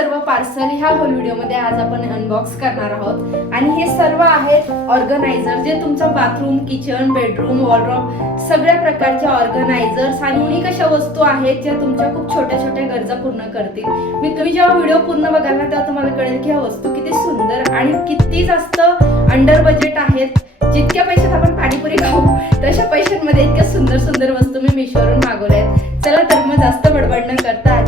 सर्व पार्सल ह्या होल व्हिडिओमध्ये आज आपण अनबॉक्स करणार आहोत. आणि हे सर्व आहेत ऑर्गनायझर जे तुमचं बाथरूम किचन बेडरूम वॉलड्रॉप सगळ्या प्रकारच्या ऑर्गनायझर्स आणि युनिक अशा वस्तू आहेत ज्या तुमच्या खूप छोट्या छोट्या गरजा पूर्ण करतील. मी तुम्ही जेव्हा व्हिडिओ पूर्ण बघाल ना तेव्हा तुम्हाला कळेल की ह्या वस्तू किती सुंदर आणि किती जास्त अंडर बजेट आहेत. जितक्या पैशात आपण पाणीपुरी खाऊ तशा पैशांमध्ये इतक्या सुंदर सुंदर वस्तू मी मिशोवरून मागवल्या आहेत. चला तर मग जास्त बडबड न करता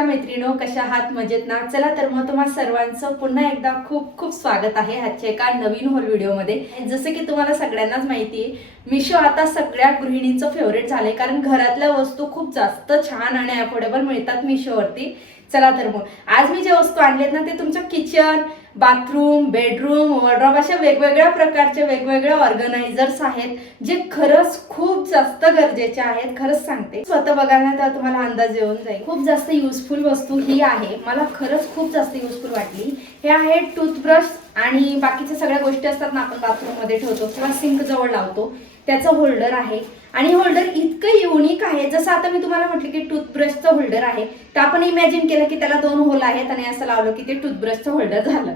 नमस्कार मैत्रिणो कशा आहात? मजेत ना? चला तर मग तुम्हा सर्वांचं पुन्हा एकदा खूप खूप स्वागत आहे आजच्या एका नवीन होल व्हिडिओमध्ये. जसं की तुम्हाला सगळ्यांनाच माहिती आहे मिशो आता सगळ्या गृहिणींचं फेवरेट झालंय कारण घरातल्या वस्तू खूप जास्त छान आणि अफोर्डेबल मिळतात मिशोवरती चला तर मग. आज मी जे वस्तू आणलेत ना ते तुमचं किचन बाथरूम बेडरूम वॉर्ड्रॉप अशा वेगवेगळ्या प्रकारचे वेगवेगळे ऑर्गनायझर्स आहेत जे खरंच खूप जास्त गरजेचे आहेत. खरंच सांगते. स्वतः बघायला ना तुम्हाला अंदाज येऊन जाईल. खूप जास्त युजफुल वस्तू ही आहे. मला खरंच खूप जास्त युजफुल वाटली. हे आहे टूथब्रश आणि बाकीच्या सगळ्या गोष्टी असतात ना आपण बाथरूममध्ये ठेवतो किंवा सिंक जवळ लावतो. त्याचं होल्डर आहे. आणि होल्डर इतकं युनिक आहे. जसं आता मी तुम्हाला म्हटलं की टूथब्रशचं होल्डर आहे. तर आपण इमॅजिन केलं की त्याला दोन होल आहेत आणि असं लावलं की ते टूथब्रशचं होल्डर झालं.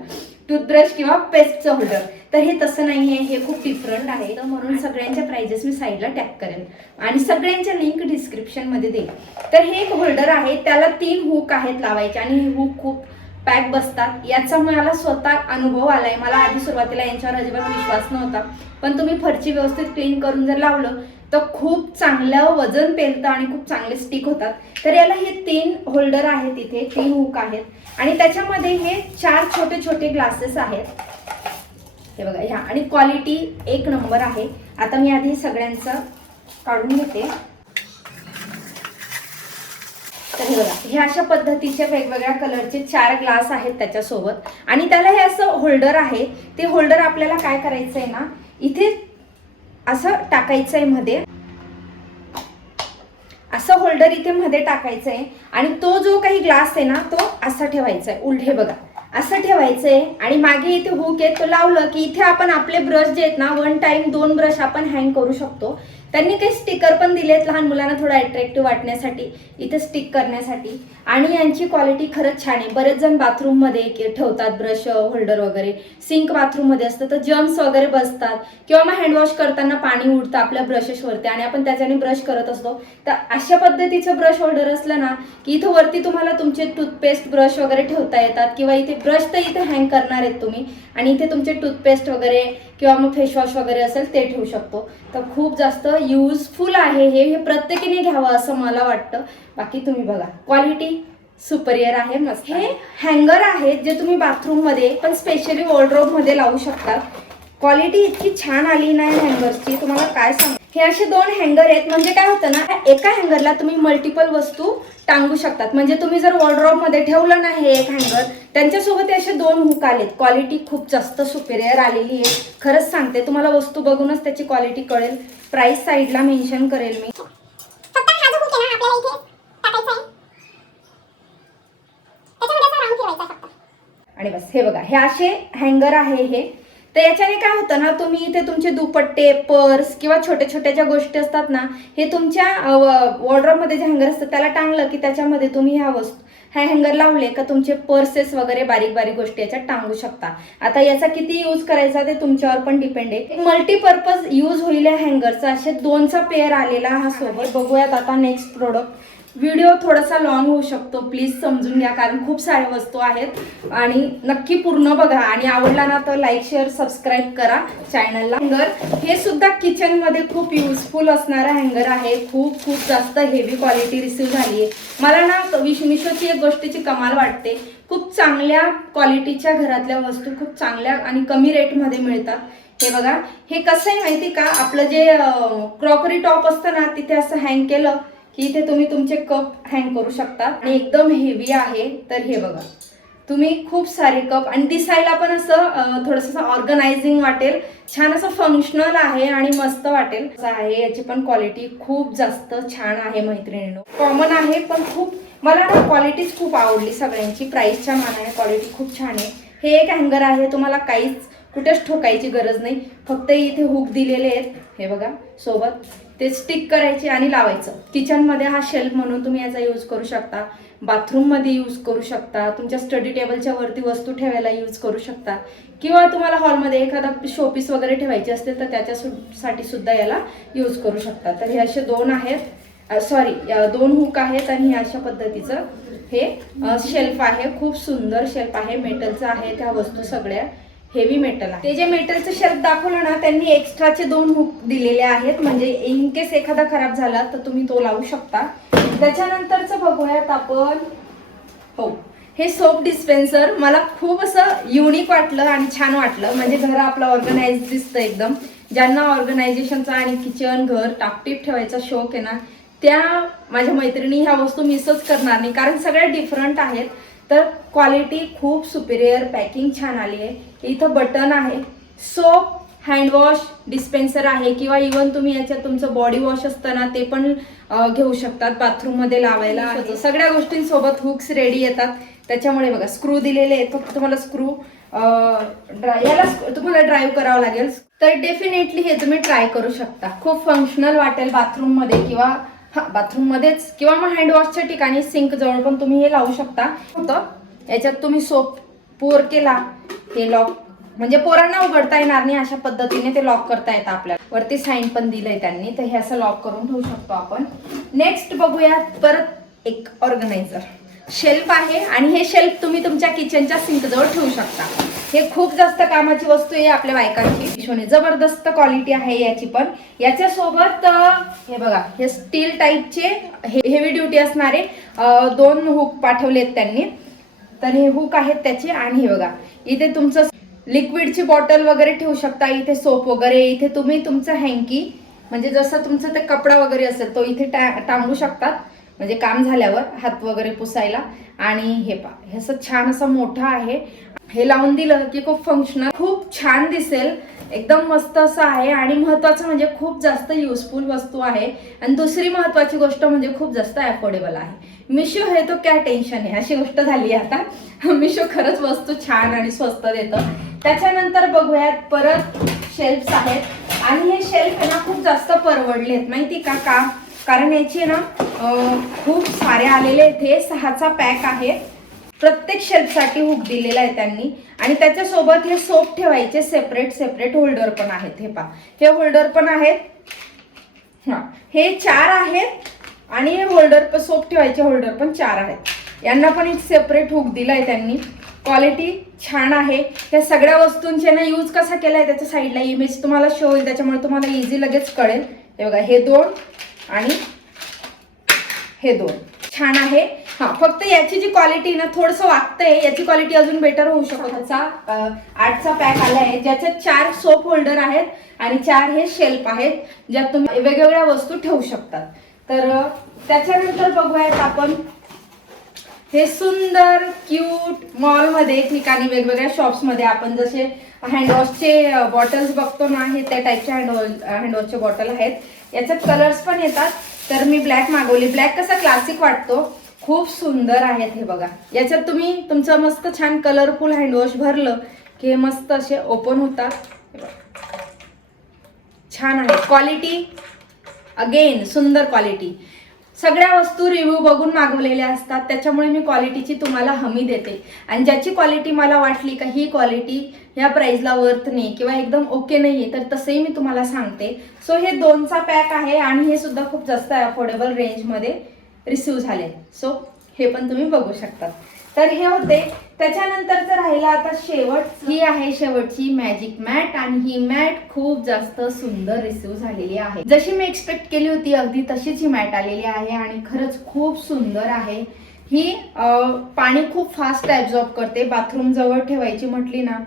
टूथब्रश किंवा पेस्टचं होल्डर तर हे तसं नाही आहे. हे खूप डिफरंट आहे. तर म्हणून सगळ्यांच्या प्राइजेस मी साईडला टॅग करेन. आणि सगळ्यांच्या लिंक डिस्क्रिप्शनमध्ये देईल तर हे एक होल्डर आहे. त्याला तीन हुक आहेत लावायचे आणि हे हुक खूप पॅक बसतात. याचा मला स्वतः अनुभव आलाय. मला आधी सुरुवातीला यांच्यावर अजिबात विश्वास नव्हता. पण तुम्ही फरची व्यवस्थित क्लीन करून जर लावलं तर खूप चांगलं वजन पेलतं आणि खूप चांगले स्टिक होतात. तर याला हे तीन होल्डर आहेत इथे तीन हुक आहेत. आणि त्याच्यामध्ये हे चार छोटे छोटे ग्लासेस आहेत. हे बघा ह्या. आणि क्वालिटी एक नंबर आहे. आता मी आधी सगळ्यांचं काढून घेते. तर हे बघा हे अशा पद्धतीचे वेगवेगळ्या कलरचे चार ग्लास आहेत त्याच्यासोबत. आणि त्याला हे असं होल्डर आहे. ते होल्डर आपल्याला काय करायचं आहे ना इथे असं टाकायचं आहे मध्ये होल्डर इथे मध्ये टाकायचा आहे आणि तो जो काही ग्लास आहे ना तो असा ठेवायचा आहे उलटे बघा. असं ठेवायचं आहे आणि मागे इथे हुक आहे. तो लावलं की इथे आपण आपले ब्रश जे आहेत ना वन टाइम दोन ब्रश आपण हँग करू शकतो. त्यांनी काही स्टिकर पण दिलेत लहान मुलांना थोडं अट्रॅक्टिव्ह वाटण्यासाठी इथे स्टिक करण्यासाठी. आणि यांची क्वालिटी खरंच छान आहे. बरेच जण बाथरूममध्ये ठेवतात ब्रश होल्डर वगैरे. सिंक बाथरूममध्ये असतं तर जम्स वगैरे बसतात. किंवा मग हँडवॉश करताना पाणी उडतं आपल्या ब्रशेसवरती आणि आपण त्याच्याने ब्रश करत असतो. तर अशा पद्धतीचं ब्रश होल्डर असलं ना की इथं वरती तुम्हाला तुमचे टूथपेस्ट ब्रश वगैरे ठेवता येतात. किंवा इथे ब्रश तर इथे हँग करणार आहेत तुम्ही. आणि इथे तुमचे टूथपेस्ट वगैरे किंवा मग फेसवॉश वगैरे असेल ते ठेवू शकतो. तर खूप जास्त युजफुल आहे हे हे प्रत्येकीने घ्यावं असं मला वाटतं. बाकी तुम्ही बघा क्वालिटी सुपरियर आहे मस्त हे हँगर आहेत जे तुम्ही बाथरूममध्ये पण स्पेशली मध्ये लावू शकता. क्वालिटी इतकी छान आली नाही हँगरची तुम्हाला काय सांग? हे असे दोन हँगर आहेत. म्हणजे काय होतं ना एका हँगरला तुम्ही मल्टिपल वस्तू टांगू शकतात. म्हणजे तुम्ही जर मध्ये ठेवलं ना हे एक हँगर त्यांच्यासोबत असे दोन हुक आलेत. क्वालिटी खूप जास्त सुपेरियर आलेली आहे. खरंच सांगते तुम्हाला वस्तू बघूनच त्याची क्वालिटी कळेल. प्राइस साईडला मेन्शन करेल मी. आणि बस हे बघा हे असे हँगर आहे हे. तर याच्याने काय होतं ना तुम्ही इथे तुमचे दुपट्टे पर्स किंवा छोट्या छोट्या ज्या गोष्टी असतात ना हे तुमच्या वॉर्ड्रॉपमध्ये जे हँगर असतात त्याला टांगलं की त्याच्यामध्ये तुम्ही ह्या वस्तू ह्या हँगर लावले का तुमचे पर्सेस वगैरे बारीक बारीक गोष्टी याच्यात टांगू शकता. आता याचा किती यूज करायचा ते तुमच्यावर पण डिपेंड आहे. मल्टीपर्पज यूज होईल या हँगरचा असे दोनचा पेअर आलेला हा सोबत. बघूयात आता नेक्स्ट प्रोडक्ट व्हिडिओ थोडासा लॉंग होऊ शकतो. प्लीज समजून घ्या कारण खूप साऱ्या वस्तू आहेत. आणि नक्की पूर्ण बघा. आणि आवडला ना तर लाईक शेअर सबस्क्राईब करा चॅनलला हँगर हे सुद्धा किचनमध्ये खूप युजफुल असणारा हँगर आहे. खूप खूप जास्त हेवी क्वालिटी रिसिव्ह झाली आहे. मला ना मिशोची एक गोष्टीची कमाल वाटते. खूप चांगल्या क्वालिटीच्या घरातल्या वस्तू खूप चांगल्या आणि कमी रेटमध्ये मिळतात. हे बघा. हे कसं आहे माहिती का? आपलं जे क्रॉकरी टॉप असतं ना तिथे असं हँग केलं. की इथे तुम्ही तुमचे कप हँग करू शकता. आणि एकदम हेवी आहे तर हे बघा. तुम्ही खूप सारे कप आणि दिसायला पण असं थोडस थोडंसं ऑर्गनायझिंग वाटेल. छान असं फंक्शनल आहे आणि मस्त वाटेल. असं आहे याची पण क्वालिटी खूप जास्त छान आहे मैत्रिणींनो. कॉमन आहे पण खूप मला ना क्वालिटीच खूप आवडली सगळ्यांची. प्राईसच्या मानाने क्वालिटी खूप छान आहे. हे एक हँगर आहे तुम्हाला काहीच कुठेच ठोकायची गरज नाही. फक्त इथे हुक दिलेले आहेत. हे बघा सोबत. ते स्टिक करायचे आणि लावायचं. किचनमध्ये हा शेल्फ म्हणून तुम्ही याचा यूज करू शकता. बाथरूममध्ये यूज करू शकता. तुमच्या स्टडी टेबलच्या वरती वस्तू ठेवायला यूज करू शकता. किंवा तुम्हाला हॉलमध्ये एखादा शोपीस वगैरे ठेवायचे असतील तर त्याच्यासाठी सुद्धा याला यूज करू शकता. तर हे असे दोन आहेत. सॉरी दोन हुक आहेत आणि हे अशा पद्धतीचं हे शेल्फ आहे. खूप सुंदर शेल्फ आहे. मेटलचं आहे त्या वस्तू सगळ्या. हेवी मेटल आहे. ते जे मेटलचं शेल्फ दाखवलं ना त्यांनी एक्स्ट्राचे दोन हुक दिलेले आहेत. म्हणजे इन केस एखादा खराब झाला तर तुम्ही तो लावू शकता. त्याच्यानंतरचं बघूयात आपण. हो हे सोप डिस्पेन्सर मला खूप असं युनिक वाटलं आणि छान वाटलं. म्हणजे घर आपलं ऑर्गनाइज दिसतं एकदम. ज्यांना ऑर्गनायझेशनचा आणि किचन घर टापटीप ठेवायचा शौक आहे ना त्या माझ्या मैत्रिणी ह्या वस्तू मिसच करणार नाही. कारण सगळ्या डिफरंट आहेत. तर क्वालिटी खूप सुपिरियर पॅकिंग छान आली आहे. इथं बटन आहे. सोप हँडवॉश डिस्पेन्सर आहे. किंवा इवन तुम्ही याच्यात तुमचं बॉडी वॉश असतं ना ते पण घेऊ शकतात. बाथरूममध्ये लावायला सगळ्या गोष्टींसोबत हुक्स रेडी येतात. त्याच्यामुळे बघा स्क्रू दिलेले आहेत. फक्त तुम्हाला स्क्रू याला sc- तुम्हाला ड्राईव्ह करावं लागेल. तर डेफिनेटली हे तुम्ही ट्राय करू शकता. खूप फंक्शनल वाटेल बाथरूममध्ये किंवा हा बाथरूममध्येच किंवा मग हँडवॉशच्या ठिकाणी सिंक जवळ पण तुम्ही हे लावू शकता. होतं याच्यात तुम्ही सोप पोर केला हे लॉक म्हणजे पोरांना उघडता येणार नाही अशा पद्धतीने ते लॉक करता येतं आपल्याला. वरती साईन पण दिलंय त्यांनी तर हे असं लॉक करून ठेवू शकतो आपण. नेक्स्ट बघूया परत एक ऑर्गनायझर शेल्फ आहे आणि हे शेल्फ तुम्ही तुमच्या किचनच्या सिंकजवळ ठेवू शकता. हे खूप जास्त कामाची वस्तू आहे आपल्या बायकांची. शोने जबरदस्त क्वालिटी आहे याची पण. याच्या सोबत हे बघा हे स्टील टाईपचे हेवी ड्युटी असणारे दोन हुक पाठवलेत त्यांनी. तर हे हुक आहेत त्याचे आणि हे बघा इथे तुमचं लिक्विडची बॉटल वगैरे ठेवू शकता इथे सोप वगैरे इथे तुम्ही तुमचं हँकी म्हणजे जसं तुमचं ते कपडा वगैरे असेल तो इथे टा टांगू शकतात म्हणजे काम झाल्यावर हात वगैरे पुसायला. आणि हे पा हे असं छान असं मोठं आहे. हे लावून दिलं की खूप फंक्शनल खूप छान दिसेल. एकदम मस्त असं आहे आणि महत्वाचं म्हणजे खूप जास्त युजफुल वस्तू आहे. आणि दुसरी महत्वाची गोष्ट म्हणजे खूप जास्त अफोर्डेबल आहे. मिशो हे तो काय टेन्शन आहे? अशी गोष्ट झाली आहे आता. मिशो खरंच वस्तू छान आणि स्वस्त देतं. त्याच्यानंतर बघूयात परत शेल्फ्स आहेत. आणि हे शेल्फ ना खूप जास्त परवडलेत. माहिती का? का? कारण याचे ना खूप सारे आलेले आहेत हे सहाचा पॅक आहे. प्रत्येक शेल्फसाठी हुक दिलेला आहे त्यांनी. आणि त्याच्यासोबत हे सोप ठेवायचे सेपरेट सेपरेट होल्डर पण आहेत. हे पहा. हे होल्डर पण आहेत. हा. हे चार आहेत. आणि हे होल्डर सोप ठेवायचे होल्डर पण चार आहेत. यांना पण एक सेपरेट हुक दिलाय त्यांनी. क्वालिटी छान आहे. या सगळ्या वस्तूंचे ना यूज कसा केलाय त्याच्या साईडला इमेज तुम्हाला शो होईल त्याच्यामुळे तुम्हाला इझी लगेच कळेल. हे बघा हे दोन आणि हे दोन. छान आहे. हा. फक्त याची जी क्वालिटी ना थोडंसं वागतंय याची क्वालिटी अजून बेटर होऊ शकतो. त्याचा आठचा पॅक आला आहे. ज्याच्यात चार सोप होल्डर आहेत आणि चार हे शेल्फ आहेत ज्यात तुम्ही वेगवेगळ्या वस्तू ठेवू शकतात. तर त्याच्यानंतर बघूयात आपण. हे सुंदर क्यूट मॉलमध्ये ठिकाणी वेगवेगळ्या शॉप्समध्ये आपण जसे हँडवॉशचे बॉटल्स बघतो ना हे त्या टाईपचे हँडवॉश हँडवॉशचे बॉटल आहेत. याच्यात कलर्स पण येतात. तर मी ब्लॅक मागवली. ब्लॅक कसा क्लासिक वाटतो? खूप सुंदर आहेत हे बघा. याच्यात तुम्ही तुमचं मस्त छान कलरफुल हँडवॉश भरलं की हे मस्त असे ओपन होतात. छान आहे. क्वालिटी अगेन सुंदर क्वालिटी सगळ्या वस्तू रिव्ह्यू बघून मागवलेल्या असतात. त्याच्यामुळे मी क्वालिटीची तुम्हाला हमी देते. आणि ज्याची क्वालिटी मला वाटली का ही क्वालिटी ह्या प्राईजला वर्थ नाही किंवा एकदम ओके नाही आहे तर तसंही मी तुम्हाला सांगते. सो हे दोनचा पॅक आहे आणि हे सुद्धा खूप जास्त अफोर्डेबल रेंजमध्ये रिसिव्ह झाले. सो हे पण तुम्ही बघू शकता. तर हे होते. त्याच्यानंतरचं राहिलं आता शेवट ही आहे शेवटची मॅजिक मॅट आणि ही मॅट खूप जास्त सुंदर रिसिव्ह झालेली आहे. जशी मी एक्सपेक्ट केली होती अगदी तशीच ही मॅट आलेली आहे आणि खरंच खूप सुंदर आहे. ही पाणी खूप फास्ट ॲब्झॉर्ब करते. बाथरूम जवळ ठेवायची म्हटली ना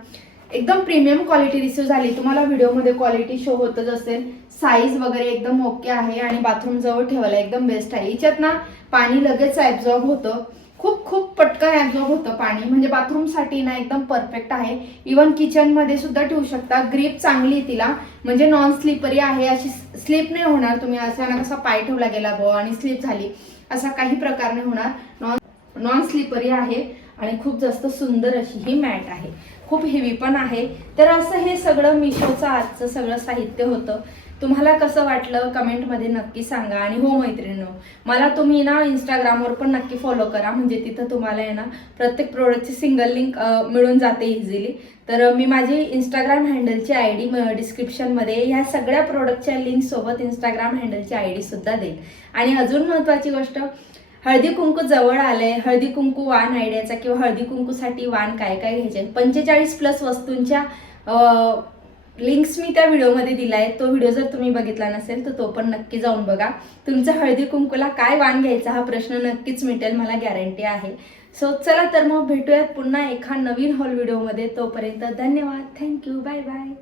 एकदम प्रीमियम क्वालिटी रिसिव्ह झाली. तुम्हाला व्हिडिओमध्ये क्वालिटी शो होतच असेल. साईज वगैरे एकदम ओके आहे आणि बाथरूम जवळ ठेवायला एकदम बेस्ट आहे. याच्यात ना पाणी लगेच ॲब्झॉर्ब होतं. खूप खूप पटकन ॲब्झॉर्ब होतं पाणी. म्हणजे बाथरूमसाठी ना एकदम परफेक्ट आहे. इवन किचनमध्ये सुद्धा ठेवू शकता. ग्रीप चांगली आहे तिला. म्हणजे नॉन स्लिपरी आहे. अशी स्लिप नाही होणार तुम्ही. असा ना कसा पाय ठेवला गेला बो आणि स्लिप झाली. असा काही प्रकार नाही होणार. नॉन नॉन स्लिपरी आहे. आणि खूप जास्त सुंदर अशी ही मॅट आहे. खूप हेवी पण आहे. तर असं हे सगळं मिशोचं आजचं सगळं साहित्य होतं. तुम्हाला कसं वाटलं? कमेंटमध्ये नक्की सांगा. आणि हो मैत्रिणींनो मला तुम्ही ना इंस्टाग्रामवर पण नक्की फॉलो करा. म्हणजे तिथं तुम्हाला आहे ना प्रत्येक प्रोडक्टची सिंगल लिंक मिळून जाते इझिली तर मी माझी इंस्टाग्राम हँडलची आय डी डिस्क्रिप्शनमध्ये ह्या सगळ्या प्रोडक्टच्या लिंकसोबत इंस्टाग्राम हँडलची आय डीसुद्धा देईल आणि अजून महत्त्वाची गोष्ट हळदी कुंकू जवळ आलंय. हळदी कुंकू वाण आयडियाचा किंवा हळदी कुंकूसाठी वाण काय काय घ्यायचे पंचेचाळीस प्लस वस्तूंच्या लिंक्स मी त्या व्हिडिओमध्ये दिला आहे तो व्हिडिओ जर तुम्ही बघितला नसेल तर तो पण नक्की जाऊन बघा. तुमचा हळदी कुंकूला काय वाण घ्यायचा हा प्रश्न नक्कीच मिटेल मला गॅरंटी आहे. सो चला तर मग भेटूयात पुन्हा एका नवीन हॉल व्हिडिओमध्ये तोपर्यंत धन्यवाद. Thank you bye bye